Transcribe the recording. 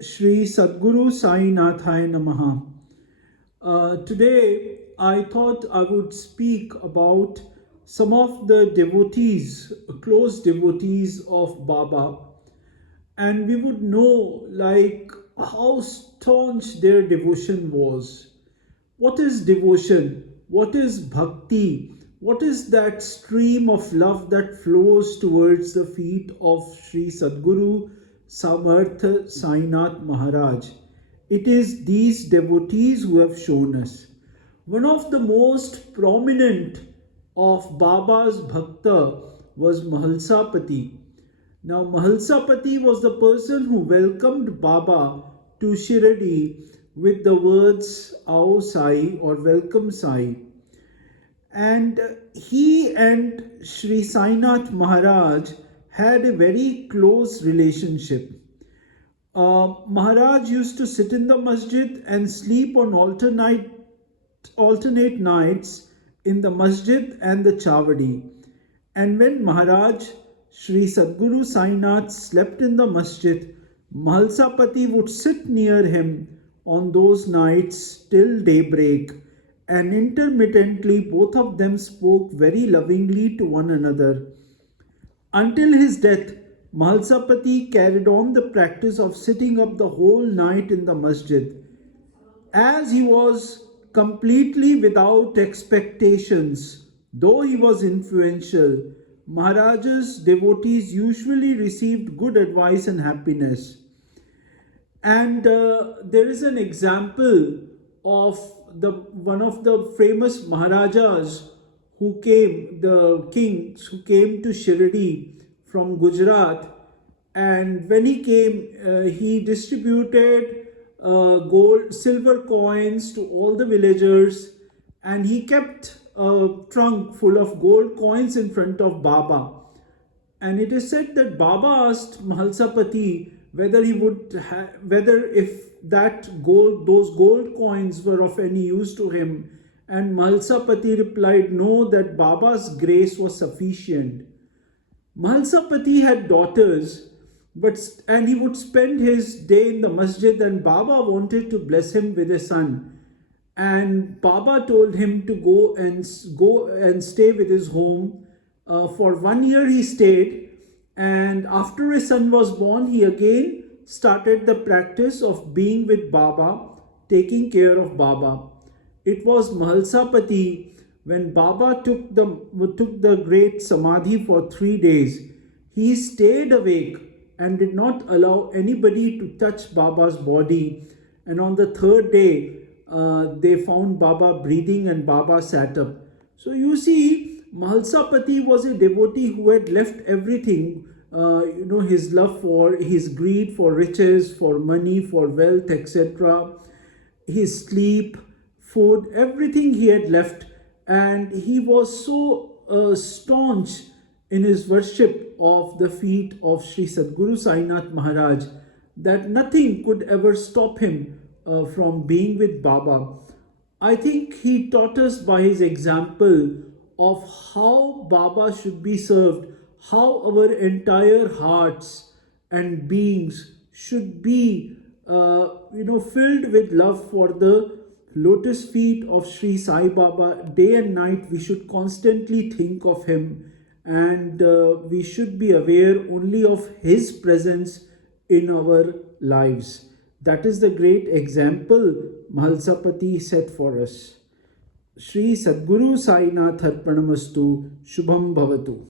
Shri Sadguru Sainathaya Namaha. Today I thought I would speak about some of the devotees, close devotees of Baba, and we would know like how staunch their devotion was. What is devotion? What is bhakti? What is that stream of love that flows towards the feet of Shri Sadguru Samarth Sainath Maharaj? It is these devotees who have shown us. One of the most prominent of Baba's Bhakta was Mahlsapati. Now, Mahlsapati was the person who welcomed Baba to Shirdi with the words Ao Sai or Welcome Sai. And he and Shri Sainath Maharaj had a very close relationship. Maharaj used to sit in the masjid and sleep on alternate nights in the masjid and the chavadi. And when Maharaj Shri Sadguru Sainath slept in the masjid, Mahlsapati would sit near him on those nights till daybreak, and intermittently both of them spoke very lovingly to one another. Until his death, Mahlsapati carried on the practice of sitting up the whole night in the masjid. As he was completely without expectations, though he was influential, Maharaj's devotees usually received good advice and happiness. And there is an example of the one of the famous Maharajas who came, the kings who came to Shirdi from Gujarat, and when he came, he distributed silver coins to all the villagers, and he kept a trunk full of gold coins in front of Baba. And it is said that Baba asked Mahalsapati whether he would whether if those gold coins were of any use to him, and Mahalsapati replied no, that Baba's grace was sufficient. Mahalsapati had daughters, and he would spend his day in the masjid, and Baba wanted to bless him with a son. And Baba told him to go and stay with his home. For 1 year he stayed, and after his son was born, he again started the practice of being with Baba, taking care of Baba. It was Mahalsapati, when Baba took the great Samadhi for 3 days, he stayed awake and did not allow anybody to touch Baba's body. And on the third day, they found Baba breathing and Baba sat up. So you see, Mahalsapati was a devotee who had left everything, his love for, his greed for riches, for money, for wealth, etc., his sleep, food, everything he had left. And he was so staunch in his worship of the feet of Shri Sadguru Sainath Maharaj that nothing could ever stop him from being with Baba. I think he taught us by his example of how Baba should be served, how our entire hearts and beings should be, filled with love for the lotus feet of Sri Sai Baba. Day and night we should constantly think of him, and we should be aware only of his presence in our lives. That is the great example Mahalsapati set for us. Shri Sadguru Sainath Arpanamastu Shubham Bhavatu.